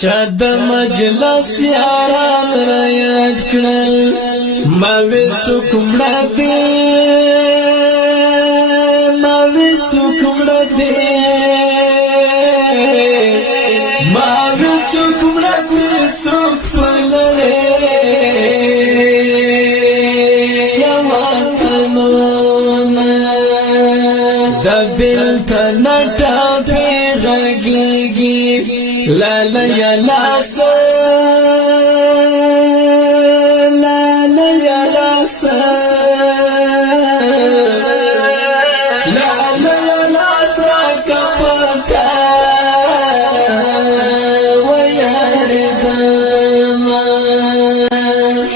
چا د مجلس یاران را یاد کړل ما وی څوک مړه دي ما وی څوک مړه دي ما وی څوک مړه دي څوک فلره یا وطنونه د بلتن ټاپې غږیږي لا لا یا لا سا لا لا یا لا سا لا لا یا لا سا کپتا ویار دما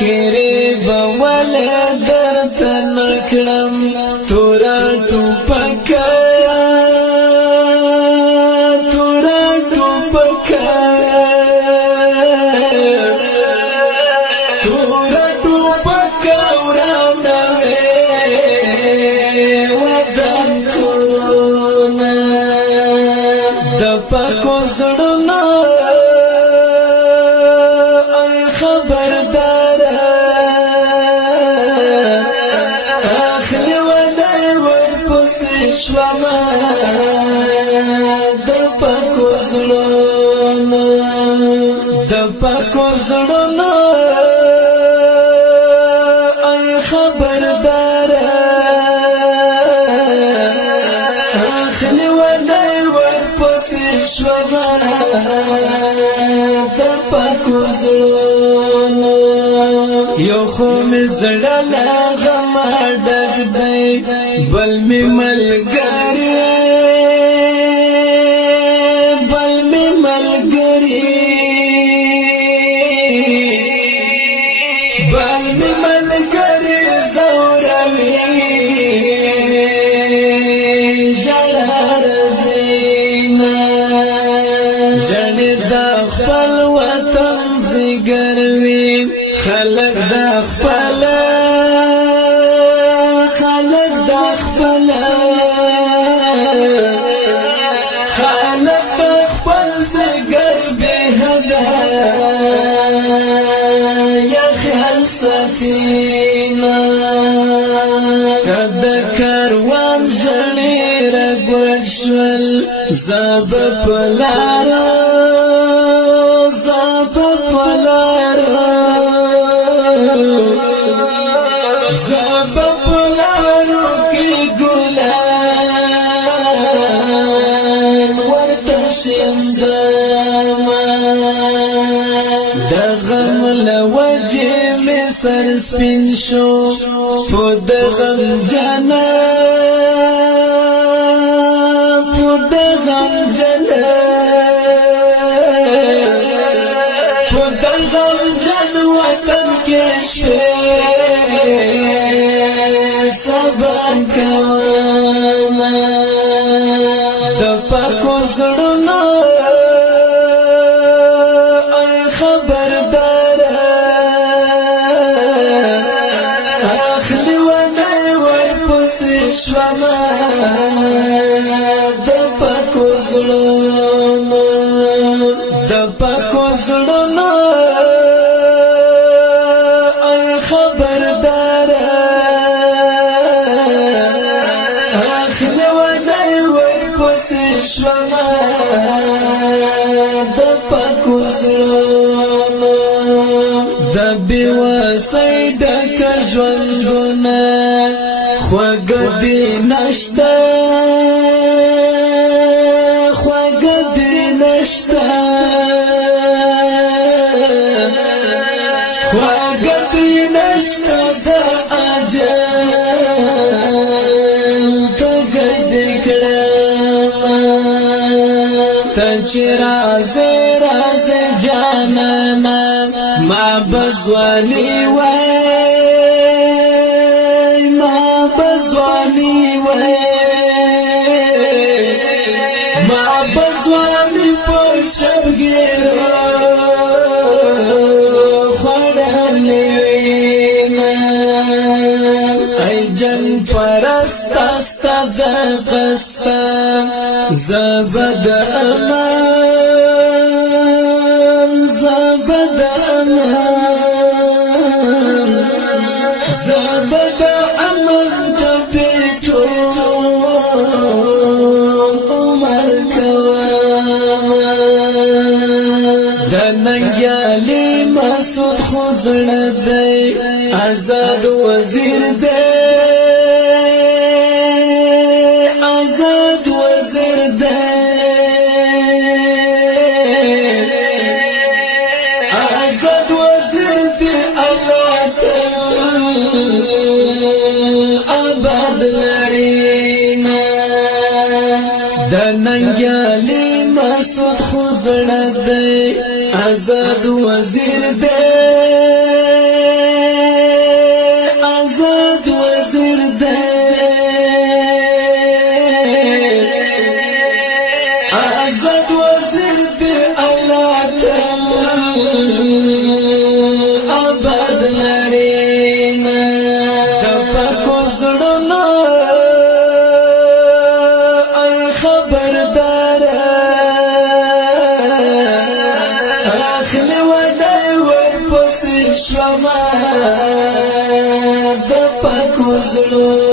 کری بول درد نکړم تورا ټوپکا پاکو زړونو ای خبردار اخلی ودای ورپسې شوم د پاکو زړونو ای خبردار اخلی ودای ورپسې شوم د پاکو زړونو یو خو مې زړه له غمه ډک دی بل مې ملګری زوروي ژړا رزینا ژړې د خپل وطن زیګروي خلک د خپل زیګر به هدا یا خیال ساتینا کد کاروان ژړې رګوټ شول زاب پلارو کی ګلان ورته شیندما د غم له وجې مې سر سپین شو په د غم جنا وطن کې شوې صبر کوم د پاکو زړونو ای خبردار اخلی ودای ورپسې شوم د پاکو زړونو خبردار اخلی ودای ورپسې شوم د پاکو زړونو د بېوسۍ ډک ژوندونه خوږ دې نشته د اجل ته ګډ کړم ته چې رازه جانانا ما بزوالي وای ما بزوالي په شبګیرو پرستا زفستا زبد امان د ننګیالي مسعود خو زړه دی آزاد وزیر دی آزاد وزیر دی آزاد وزیر دی الله آباد لرینا د ننګیالي مسعود خو زړه دی آزاد وزیر دی آزاد وزیر دی آزاد وزیر دی الله آباد لرینا د پاکو زړونو خبردار اخلی ودای ورپسې شوما د پاکو زړونو